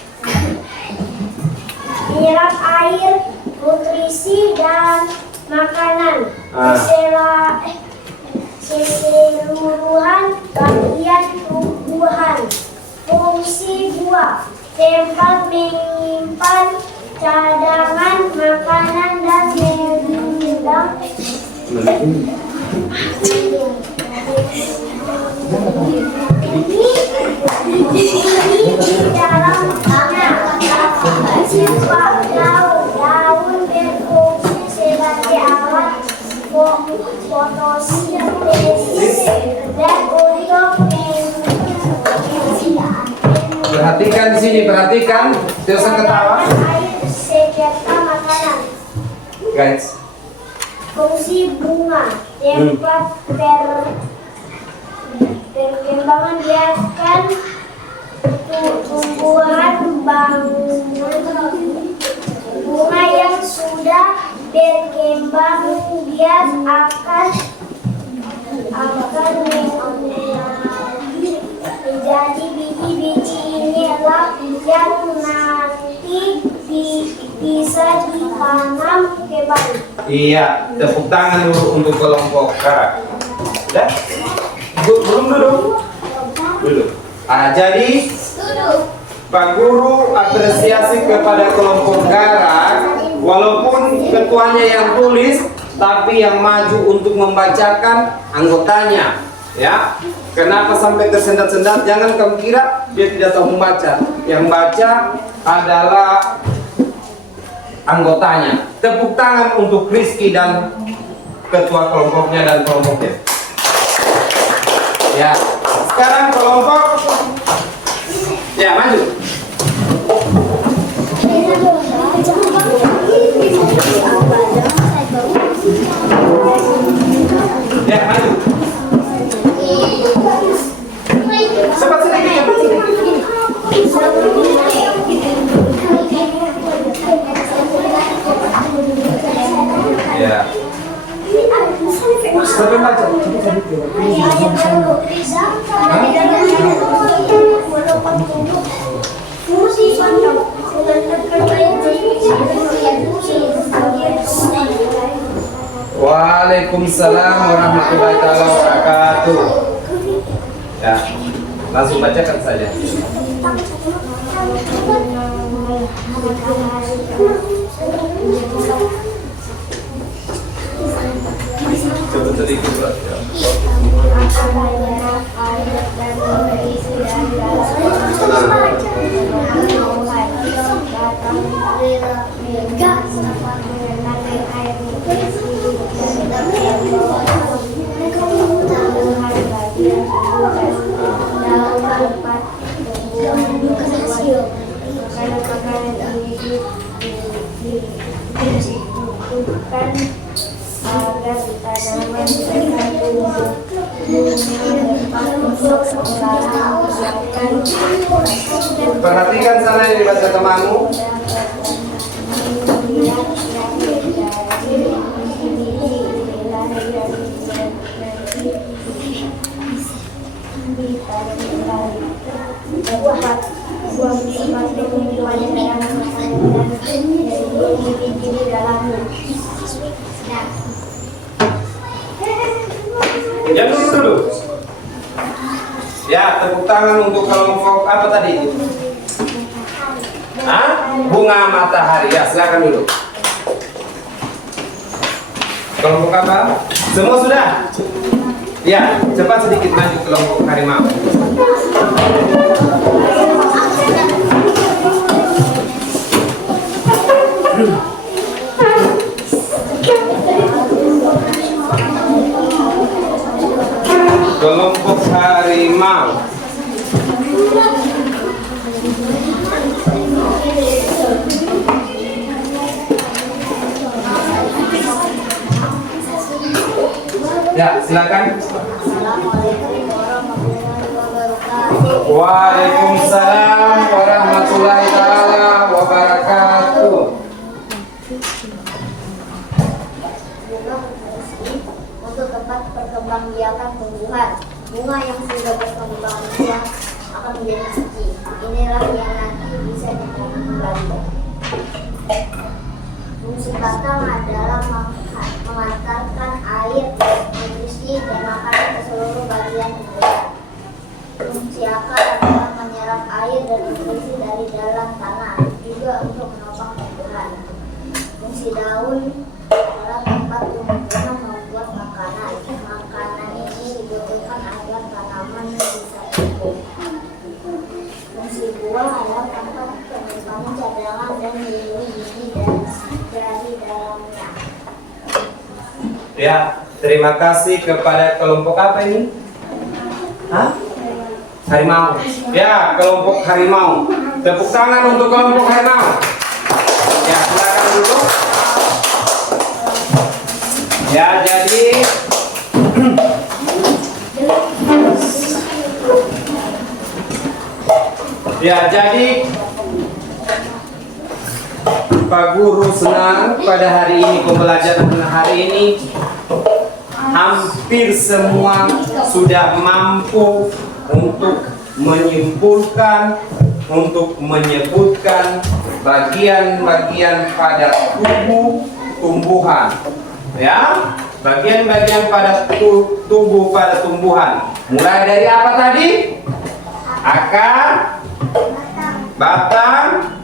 menyerap air nutrisi dan makanan keseluruhan bagian tumbuhan. Fungsi buah tempat menyimpan cadangan makanan dan di dalam tanah. Sifat daun berfungsi sebagai alat fotosintesis dan untuk perhatikan di sini, perhatikan, tidak usah ketawa. air serta makanan. Guys, Fungsi bunga tempat perkembangan biakan tumbuhan bunga yang sudah berkembang biak akan menjadi biji-biji inilah yang nanti bisa ditanam kembali. Iya, tepuk tangan dulu untuk kelompok karak. Udah? Belum duduk? Duduk. Jadi Pak Guru apresiasi kepada kelompok karak, walaupun ketuanya yang tulis, tapi yang maju untuk membacakan anggotanya. Ya, kenapa sampai tersendat-sendat? Jangan kamu kira dia tidak tahu membaca. Yang baca adalah anggotanya. Tepuk tangan untuk Rizky dan ketua kelompoknya dan kelompoknya. Ya, sekarang kelompok ya maju. Ya maju. Cepat sedikit. Ya. Sampai baca. Waalaikumsalam warahmatullahi wabarakatuh. Ya, langsung bacakan saja. Coba sedikit Pak. Perhatikan sana yang dibaca temanmu. Ya dulu. Ya, tepuk tangan untuk kelompok apa tadi? Hah? Bunga matahari. Ya, silakan dulu. Kelompok apa? Semua sudah? Ya, cepat sedikit maju kelompok harimau. Kelompok harimau. Ya, silakan. Waalaikumsalam warahmatullahi wabarakatuh. Untuk tempat perkembangbiakan tumbuhan, bunga yang sudah berkembang biak akan menjadi suci. Inilah yang nanti bisa ditanam kembali. Fungsi batang adalah mengantarkan air, nutrisi, dan makanan ke seluruh bagian tubuh. Fungsi akar adalah menyerap air dan nutrisi dari dalam tanah, juga untuk menopang tumbuhan. Fungsi daun adalah tempat tumbuhan membuat makanan. Makanan ini dibutuhkan agar tanaman bisa tumbuh. Fungsi buah adalah tempat penyimpanan cadangan dan biji-biji dari dalamnya. Ya, terima kasih kepada kelompok apa ini? Hah? Harimau. Ya, kelompok harimau. Tepuk tangan untuk kelompok harimau. Ya, silakan duduk. Ya, jadi Ya, jadi Pak Guru senang pada hari ini, pembelajaran hari ini hampir semua sudah mampu untuk menyimpulkan, untuk menyebutkan bagian-bagian pada tubuh tumbuhan, ya, bagian-bagian pada tubuh pada tumbuhan. Mulai dari apa tadi? Akar, batang,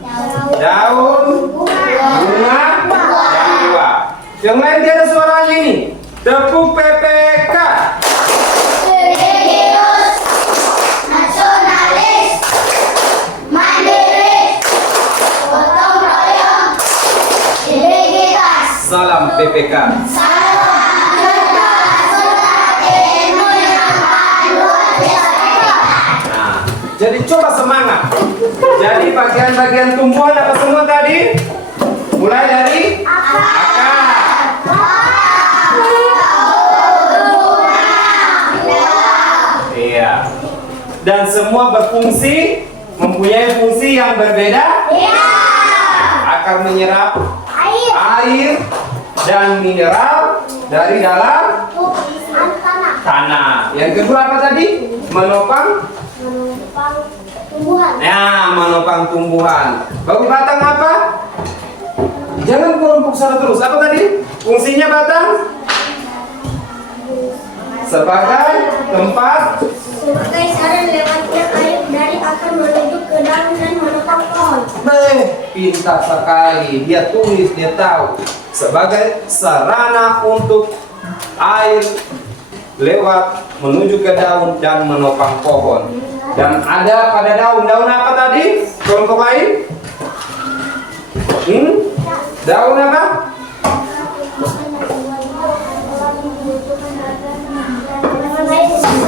daun, bunga, dan buah. Yang lain dia ada suaranya ini. Tepuk PPK. Religius, nasionalis, mandiri, gotong royong, integritas. Salam PPK. Nah, jadi coba semangat. Jadi bagian-bagian tumbuhan apa semua tadi? Mulai dari akar. Iya. Dan semua berfungsi, mempunyai fungsi yang berbeda. Akar menyerap air dan mineral dari dalam tanah. Yang kedua apa tadi? Menopang tumbuhan. ya, menopang tumbuhan. Baru batang apa? Jangan kelompok sana terus. Apa tadi? Fungsinya batang? Sebagai tempat. Sebagai saran lewatnya air dari akar menuju ke daun dan menopang pohon. Pintar sekali. Dia tulis, dia tahu. Sebagai sarana untuk air lewat menuju ke daun dan menopang pohon. Dan ada pada daun apa tadi? Kelompok lain? Daun apa?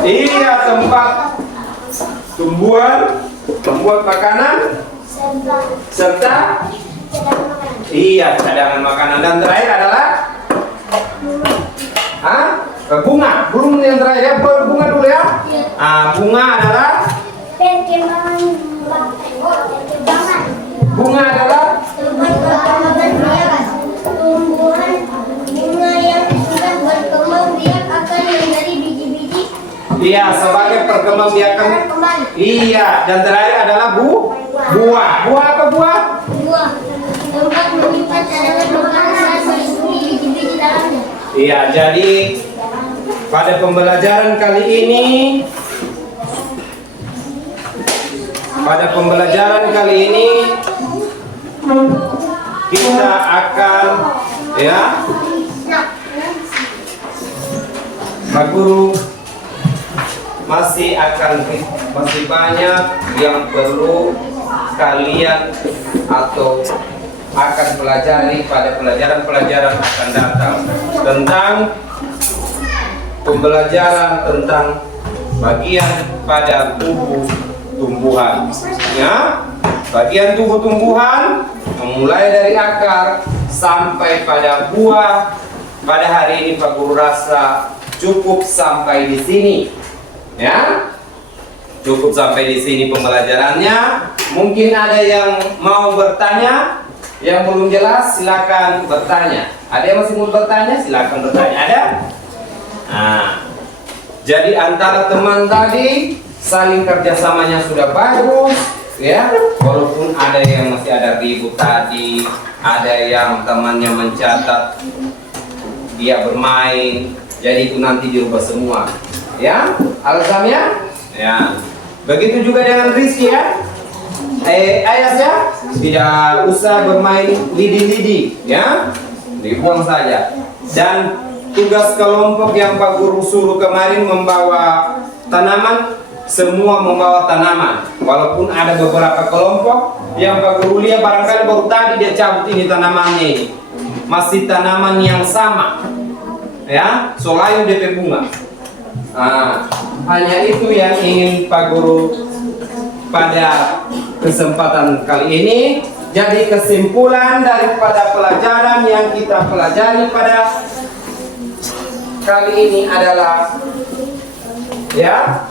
Iya, tempat tumbuhan, membuat makanan, serta iya, cadangan makanan. Dan terakhir adalah bunga. Burung yang terakhir ya, bunga dulu ya. Bunga adalah bunga adalah tumbuhan bunga yang sudah berkembang biak akan menjadi biji-biji. iya, sebagai perkembangbiakan. Iya, dan terakhir adalah buah. Buah apa buah? Buah tempat menyimpan cadangan makanan dan melindungi biji-biji dalamnya. Iya, jadi pada pembelajaran kali ini kita akan ya, Pak Guru masih banyak yang perlu kalian atau akan pelajari pada pelajaran-pelajaran akan datang tentang pembelajaran tentang bagian pada tubuh tumbuhan, ya, bagian tubuh tumbuhan memulai dari akar sampai pada buah. Pada hari ini Pak Guru rasa cukup sampai di sini, ya, cukup sampai di sini pembelajarannya. Mungkin ada yang mau bertanya, yang belum jelas silakan bertanya. Ada yang masih mau bertanya, silakan bertanya. Ada? Nah, jadi antara teman tadi saling kerjasamanya sudah bagus, ya. Walaupun ada yang masih ada ribut tadi, ada yang temannya mencatat, dia bermain. Jadi itu nanti dirubah semua, ya. Alasannya, ya. Begitu juga dengan Rizky ya. Ayas ya, tidak usah bermain lidi-lidi, ya, dibuang saja. Dan tugas kelompok yang Pak Guru suruh kemarin membawa tanaman, semua membawa tanaman. Walaupun ada beberapa kelompok yang Pak Guru lihat barangkali baru tadi dia cabut ini tanamannya ini, masih tanaman yang sama, ya, solayu DP bunga. Hanya itu yang ingin Pak Guru pada kesempatan kali ini. Jadi kesimpulan daripada pelajaran yang kita pelajari pada kali ini adalah, ya,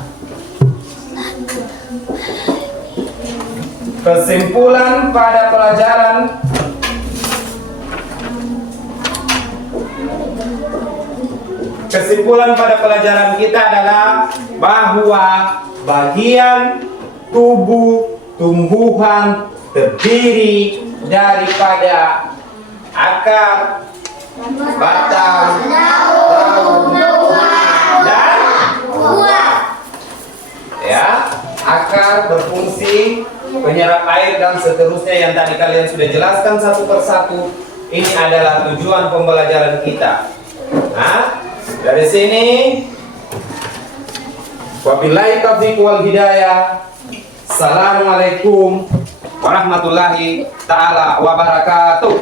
Kesimpulan pada pelajaran kita adalah bahwa bagian tubuh tumbuhan terdiri daripada akar, batang, daun, dan buah. Ya, akar berfungsi penyerap air dan seterusnya yang tadi kalian sudah jelaskan satu persatu. Ini adalah tujuan pembelajaran kita. Nah, dari sini wabillahi taufiq wal hidayah. Assalamualaikum warahmatullahi taala wabarakatuh.